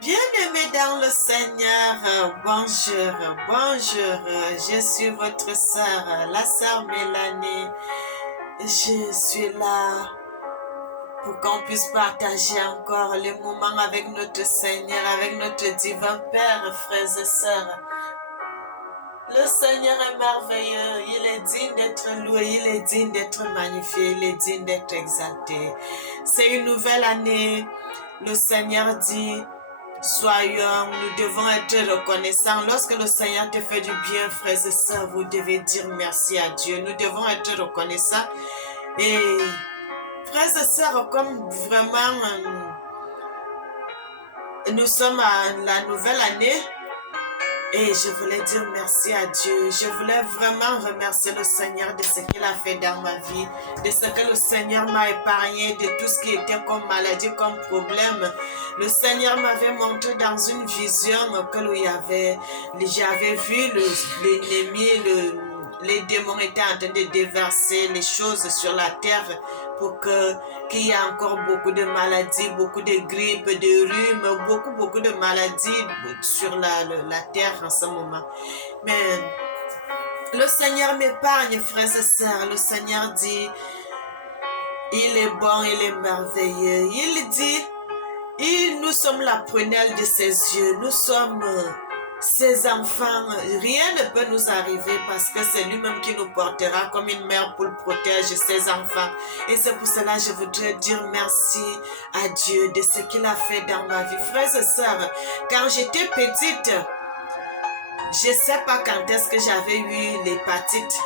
Bien-aimés dans le Seigneur, bonjour, je suis votre sœur, la sœur Mélanie. Je suis là pour qu'on puisse partager encore les moments avec notre Seigneur, avec notre divin Père, frères et sœurs. Le Seigneur est merveilleux, il est digne d'être loué, il est digne d'être magnifié, il est digne d'être exalté. C'est une nouvelle année, le Seigneur dit... nous devons être reconnaissants. Lorsque le Seigneur te fait du bien, frères et sœurs, vous devez dire merci à Dieu. Nous devons être reconnaissants. Et frères et sœurs, comme vraiment nous sommes à la nouvelle année, et je voulais dire merci à Dieu. Je voulais vraiment remercier le Seigneur de ce qu'il a fait dans ma vie, de ce que le Seigneur m'a épargné, de tout ce qui était comme maladie, comme problème. Le Seigneur m'avait montré dans une vision que j'avais vu l'ennemi, les démons étaient en train de déverser les choses sur la terre pour qu'il y ait encore beaucoup de maladies, beaucoup de grippes, de rhumes, beaucoup de maladies sur la terre en ce moment. Mais le Seigneur m'épargne, frères et sœurs. Le Seigneur dit, il est bon, il est merveilleux. Il dit, nous sommes la prunelle de ses yeux. Nous sommes... ses enfants, rien ne peut nous arriver parce que c'est lui-même qui nous portera comme une mère pour protéger ses enfants. Et c'est pour cela que je voudrais dire merci à Dieu de ce qu'il a fait dans ma vie. Frères et sœurs, quand j'étais petite, je ne sais pas quand est-ce que j'avais eu l'hépatite,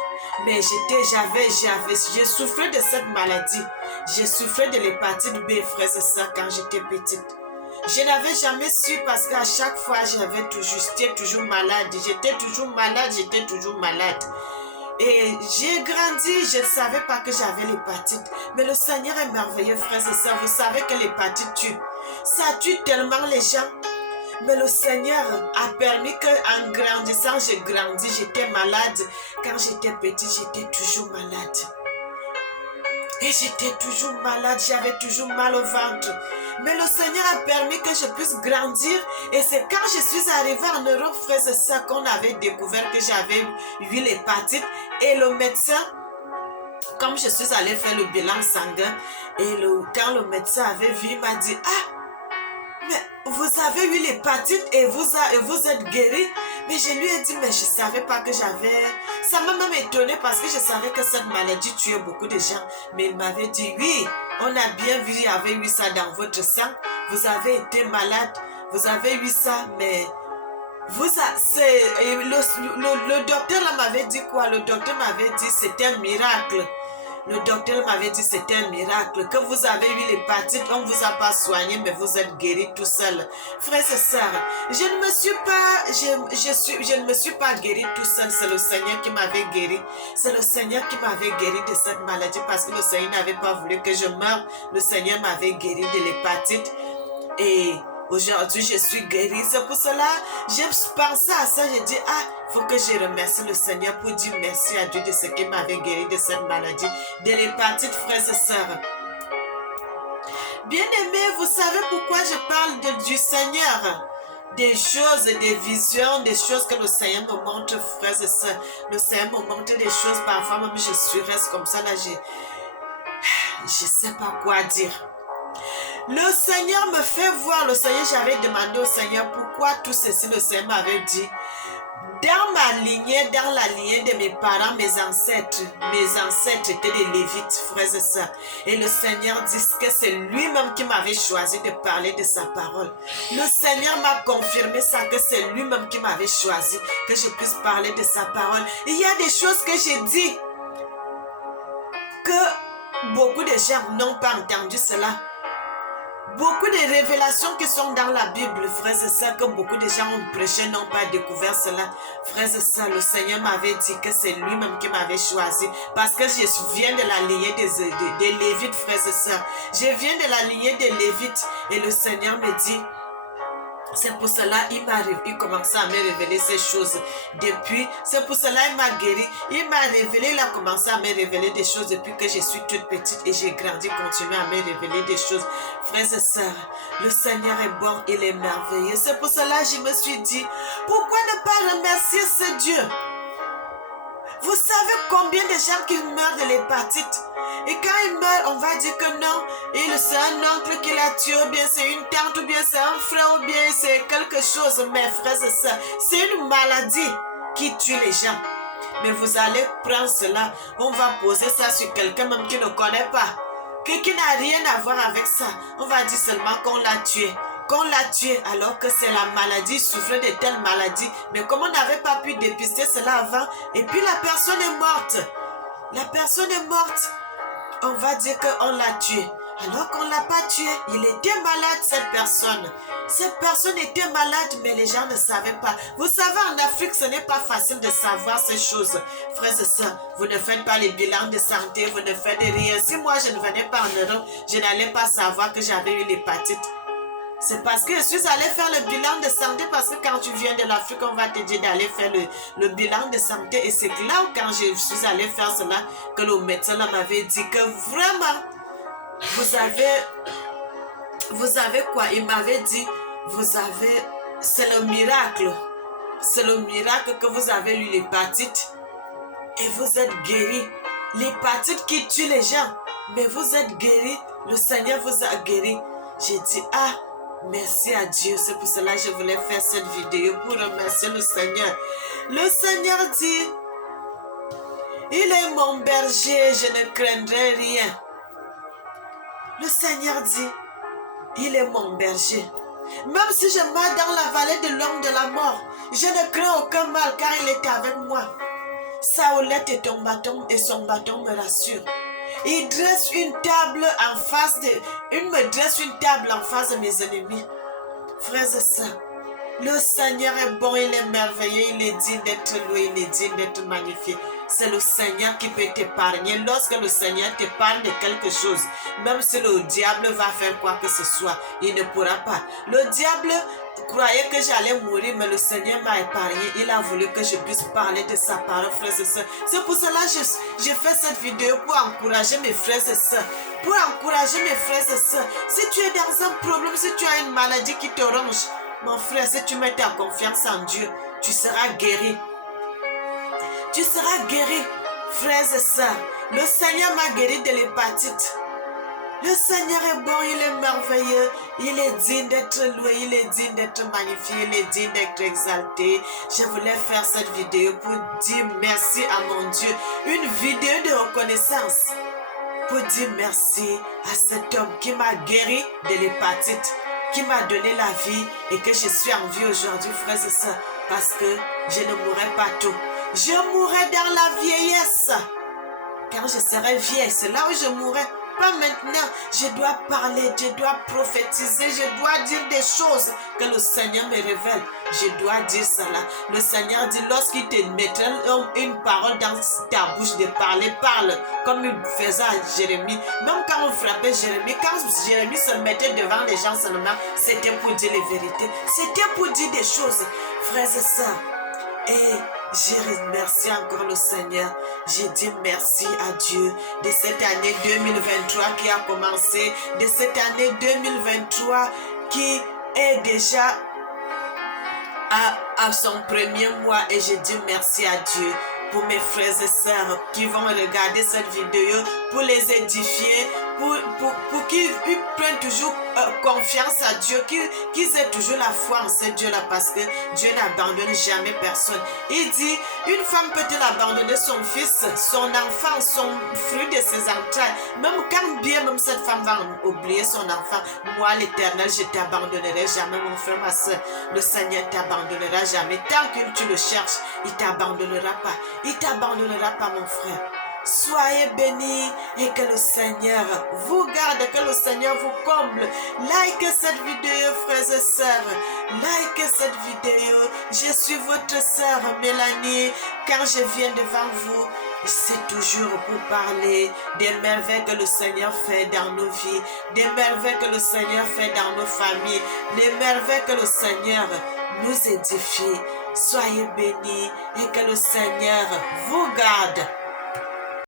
mais je souffrais de cette maladie. Je souffrais de l'hépatite B, frères et sœurs, quand j'étais petite. Je n'avais jamais su parce qu'à chaque fois, j'étais toujours malade. J'étais toujours malade. Et j'ai grandi, je ne savais pas que j'avais l'hépatite. Mais le Seigneur est merveilleux, frères et sœurs. Vous savez que l'hépatite tue. Ça tue tellement les gens. Mais le Seigneur a permis qu'en grandissant, j'ai grandi, j'étais malade. Quand j'étais petite, j'étais toujours malade. Et j'étais toujours malade, j'avais toujours mal au ventre. Mais le Seigneur a permis que je puisse grandir. Et c'est quand je suis arrivée en Europe, frères et sœurs, qu'on avait découvert que j'avais eu l'hépatite. Et le médecin, comme je suis allée faire le bilan sanguin, et quand le médecin avait vu, il m'a dit, ah, mais vous avez eu l'hépatite et vous êtes guéri. Mais je lui ai dit, mais je ne savais pas que j'avais... Ça m'a même étonnée parce que je savais que cette maladie tuait beaucoup de gens. Mais il m'avait dit, oui, on a bien vu, il y avait eu ça dans votre sang. Vous avez été malade, vous avez eu ça, mais... Le docteur là m'avait dit quoi? Le docteur m'avait dit, c'était un miracle. Le docteur m'avait dit c'était un miracle, que vous avez eu l'hépatite, on ne vous a pas soigné, mais vous êtes guéri tout seul. Frères et sœurs, je ne me suis pas guéri tout seul, c'est le Seigneur qui m'avait guéri. C'est le Seigneur qui m'avait guéri de cette maladie parce que le Seigneur n'avait pas voulu que je meure. Le Seigneur m'avait guéri de l'hépatite et... aujourd'hui, je suis guérie. C'est pour cela, j'ai pensé à ça. J'ai dit, ah, il faut que je remercie le Seigneur pour dire merci à Dieu de ce qu'il m'avait guéri de cette maladie, de l'hépatite, frères et sœurs. Bien-aimés, vous savez pourquoi je parle du Seigneur? Des choses, des visions, des choses que le Seigneur me montre, frères et sœurs. Le Seigneur me montre des choses, parfois même je reste comme ça, là, je sais pas quoi dire. Le Seigneur me fait voir, j'avais demandé au Seigneur pourquoi tout ceci, le Seigneur m'avait dit, dans la lignée de mes parents, mes ancêtres étaient des Lévites, frères et sœurs. Et le Seigneur dit que c'est lui-même qui m'avait choisi de parler de sa parole. Le Seigneur m'a confirmé ça, que c'est lui-même qui m'avait choisi, que je puisse parler de sa parole. Il y a des choses que j'ai dit, que beaucoup de gens n'ont pas entendu cela. Beaucoup de révélations qui sont dans la Bible, frères et sœurs, que beaucoup de gens ont prêché, n'ont pas découvert cela. Frères et sœurs, le Seigneur m'avait dit que c'est lui-même qui m'avait choisi. Parce que je viens de la lignée des Lévites, frères et sœurs. Je viens de la lignée des Lévites. Et le Seigneur me dit, C'est pour cela il commençait à me révéler ces choses. Depuis, c'est pour cela il m'a guéri. Il m'a révélé, il a commencé à me révéler des choses depuis que je suis toute petite et j'ai grandi, continué à me révéler des choses. Frères et sœurs, le Seigneur est bon, il est merveilleux. C'est pour cela que je me suis dit, pourquoi ne pas remercier ce Dieu? Vous savez combien de gens qui meurent de l'hépatite? Et quand ils meurent, on va dire que non, c'est un oncle qui l'a tué, ou bien c'est une tante, ou bien c'est un frère, ou bien c'est quelque chose. Mes frères et sœurs, c'est une maladie qui tue les gens. Mais vous allez prendre cela, on va poser ça sur quelqu'un même qui ne connaît pas, qui n'a rien à voir avec ça. On va dire seulement qu'on l'a tué. Qu'on l'a tué alors que c'est la maladie, souffrait de telle maladie. Mais comme on n'avait pas pu dépister cela avant, et puis la personne est morte. La personne est morte. On va dire qu'on l'a tué. Alors qu'on ne l'a pas tué, il était malade cette personne. Cette personne était malade, mais les gens ne savaient pas. Vous savez, en Afrique, ce n'est pas facile de savoir ces choses. Frères et sœurs, vous ne faites pas les bilans de santé, vous ne faites rien. Si moi, je ne venais pas en Europe, je n'allais pas savoir que j'avais eu l'hépatite. C'est parce que je suis allée faire le bilan de santé, parce que quand tu viens de l'Afrique, on va te dire d'aller faire le bilan de santé. Et c'est là où quand je suis allée faire cela, que le médecin m'avait dit que vraiment, vous avez quoi? Il m'avait dit, c'est le miracle. C'est le miracle que vous avez eu l'hépatite. Et vous êtes guéri. L'hépatite qui tue les gens. Mais vous êtes guéri. Le Seigneur vous a guéri. J'ai dit, merci à Dieu. C'est pour cela que je voulais faire cette vidéo pour remercier le Seigneur. Le Seigneur dit, il est mon berger, je ne craindrai rien. Le Seigneur dit, il est mon berger. Même si je marche dans la vallée de l'ombre de la mort, je ne crains aucun mal car il est avec moi. Sa houlette et son bâton me rassurent. Il me dresse une table en face de mes ennemis. Frères et sœurs, le Seigneur est bon, il est merveilleux, il est digne d'être loué, il est digne d'être magnifié. C'est le Seigneur qui peut t'épargner. Lorsque le Seigneur t'épargne de quelque chose, même si le diable va faire quoi que ce soit, il ne pourra pas. Le diable croyait que j'allais mourir, mais le Seigneur m'a épargné. Il a voulu que je puisse parler de sa parole, frères et sœurs. C'est pour cela que je fais cette vidéo pour encourager mes frères et sœurs. Pour encourager mes frères et sœurs. Si tu es dans un problème, si tu as une maladie qui te ronge, mon frère, si tu mets ta confiance en Dieu, tu seras guéri. Tu seras guéri, frères et sœurs. Le Seigneur m'a guéri de l'hépatite. Le Seigneur est bon, il est merveilleux, il est digne d'être loué, il est digne d'être magnifié, il est digne d'être exalté. Je voulais faire cette vidéo pour dire merci à mon Dieu. Une vidéo de reconnaissance pour dire merci à cet homme qui m'a guéri de l'hépatite, qui m'a donné la vie et que je suis en vie aujourd'hui, frères et sœurs, parce que je ne mourrai pas tôt. Je mourrai dans la vieillesse. Quand je serai vieille, c'est là où je mourrai. Pas maintenant. Je dois parler, je dois prophétiser, je dois dire des choses que le Seigneur me révèle. Je dois dire cela. Le Seigneur dit, lorsqu'il te mettra une parole dans ta bouche de parler, parle. Comme il faisait à Jérémie. Même quand on frappait Jérémie, quand Jérémie se mettait devant les gens seulement, c'était pour dire les vérités. C'était pour dire des choses. Frères et sœurs, et je remercie encore le Seigneur. Je dis merci à Dieu de cette année 2023 qui a commencé, de cette année 2023 qui est déjà à son premier mois. Et je dis merci à Dieu pour mes frères et sœurs qui vont regarder cette vidéo, pour les édifier, pour qu'ils prennent toujours confiance à Dieu, qu'ils aient toujours la foi en ce Dieu-là, parce que Dieu n'abandonne jamais personne. Il dit, une femme peut-elle abandonner son fils, son enfant, son fruit de ses entrailles, même quand bien même cette femme va oublier son enfant, moi l'Éternel, je t'abandonnerai jamais, mon frère, ma soeur. Le Seigneur t'abandonnera jamais. Tant que tu le cherches, il t'abandonnera pas. Il t'abandonnera pas, mon frère. Soyez bénis et que le Seigneur vous garde, que le Seigneur vous comble. Like cette vidéo, frères et sœurs. Like cette vidéo. Je suis votre sœur Mélanie. Quand je viens devant vous, c'est toujours pour parler des merveilles que le Seigneur fait dans nos vies, des merveilles que le Seigneur fait dans nos familles, des merveilles que le Seigneur nous édifie. Soyez bénis et que le Seigneur vous garde